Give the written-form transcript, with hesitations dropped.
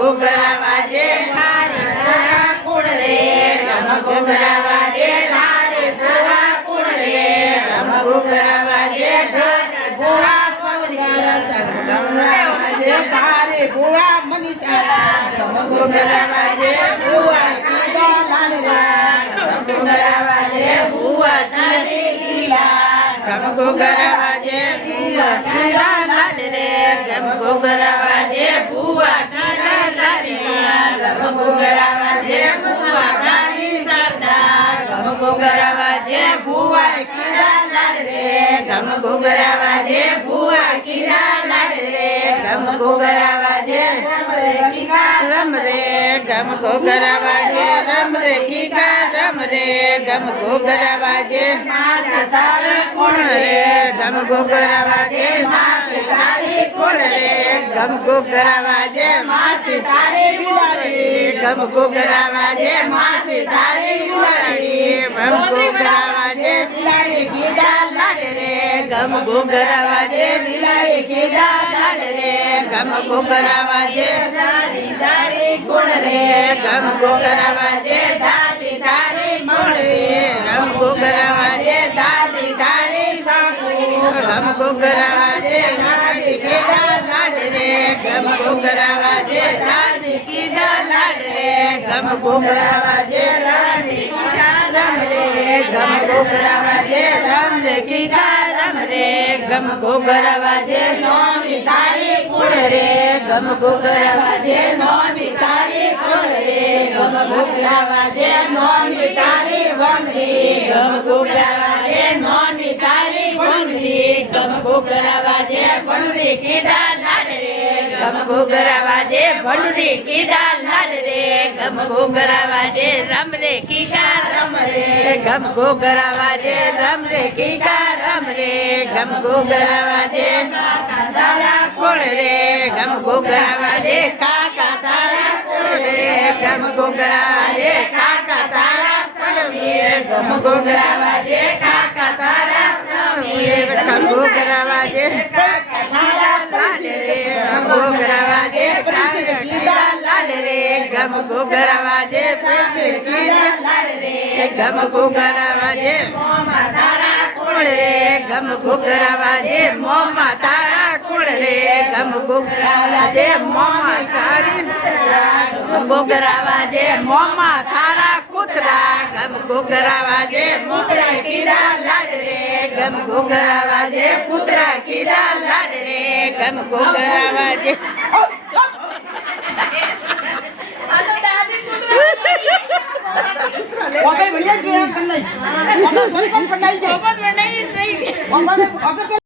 ઘૂઘરા વાજે ધારે તારા કુળ રે ગમ ઘૂઘરા વાજે ધારે તારા કુળ રે ગમ ઘૂઘરા વાજે ધારે ભૂરા સવરિયા સંગમ વાજે ધારે ભૂરા મનીષા ગમ ઘૂઘરા વાજે ભૂવા કીધા લાડવા ગમ ઘૂઘરા વાજે ભૂવા તારી લીલા ગમ ઘૂઘરા વાજે ભૂવા કીધા લાડ રે ગમ ઘૂઘરા વાજે ભૂવા કીધા લાડવા ગમ ઘૂઘરા વાજે ભૂવા તારી સરદાર ગમ ઘૂઘરા વાજે ભૂવા કીધા લાડ રે ગમ ઘૂઘરા વાજે ભૂવા કીધા લાડ રે ગમ ઘૂઘરા વાજે રમ રે ગમ ઘૂઘરા વાજે રમ રે કીકા રમ રે ગમ ઘૂઘરા વાજે નાચ તારે કોણ રે ગમ ઘૂઘરા વાજે નાચ તારી કોણ રે ગમ ઘૂઘરા વાજે માસી તારી બુવારી ગમ ઘૂઘરા વાજે માસી તારી બુવારી ગમ ઘૂઘરા વાજે બિલાડી કીધા લાડ રે ગમ ઘૂઘરા વાજે બિલાડી કીધા લાડ રે ગમ ઘૂઘરા વાજે દાદી તારી કોણ રે ગમ ઘૂઘરા વાજે દાદી તારી કોણ રે ગમ ઘૂઘરા વાજે દાદી તારી સાકુ ગમ ઘૂઘરા વાજે દાદી કીધા લાડ રે ગમ ઘૂઘરા વાજે દાદી કીધા લાડ રે ગમ ઘૂઘરા વાજે દાદી કીધા રમ રે ગમ ઘૂઘરા વાજે રમ રે કીધા રમ રે ગમ ઘૂઘરા વાજે નોમી તારી કોણ રે ગમ ઘૂઘરા વાજે નોમી તારી કોણ રે ગમ ઘૂઘરા વાજે નોમી તારી વંદરી ગમ ઘૂઘરા વાજે નોમી તારી વંદરી ગમ ઘૂઘરા વાજે ભંડરી કીધા લાડ રે ગમ ઘૂઘરા વાજે ભંડરી કીધા લાડ રે ગમ ઘૂઘરા વાજે રમ રે કીકા રમ રે ગમ ઘૂઘરા વાજે રમ રે કીકા રમ રે ગમ ઘૂઘરા વાજે કાકા તારા કોણ રે ગમ ઘૂઘરા વાજે કાકા તારા કોણ રે ગમ ઘૂઘરા વાજે કાકા તારા સમીર ગમ ઘૂઘરા વાજે કાકા તારા સમીર ગમ ઘૂઘરા વાજે કાકા તારા લાડ રે ગમ ઘૂઘરા વાજે કાકા કીધા લાડ રે ગમ ઘૂઘરા વાજે કીધા લાડ રે ગમ ઘૂઘરા વાજે મોમા તારા કોણ રે ગમ ઘૂઘરા વાજે મોમા તારા કોણ રે ગમ ઘૂઘરા વાજે મોમા તારી ગમ ઘૂઘરા વાજે મોમા તારા કૂતરા ગમ ઘૂઘરા વાજે કૂતરા કીધા લાડ રે ગમ ઘૂઘરા વાજે કૂતરા કીધા લાડ રે ગમ ઘૂઘરા વાજે ઓકે ભૈયા જોઈએ કન્નઈ ઓકે સોરી કોણ પડાઈ જાય ઓપન બનાઈ નહીં ઓકે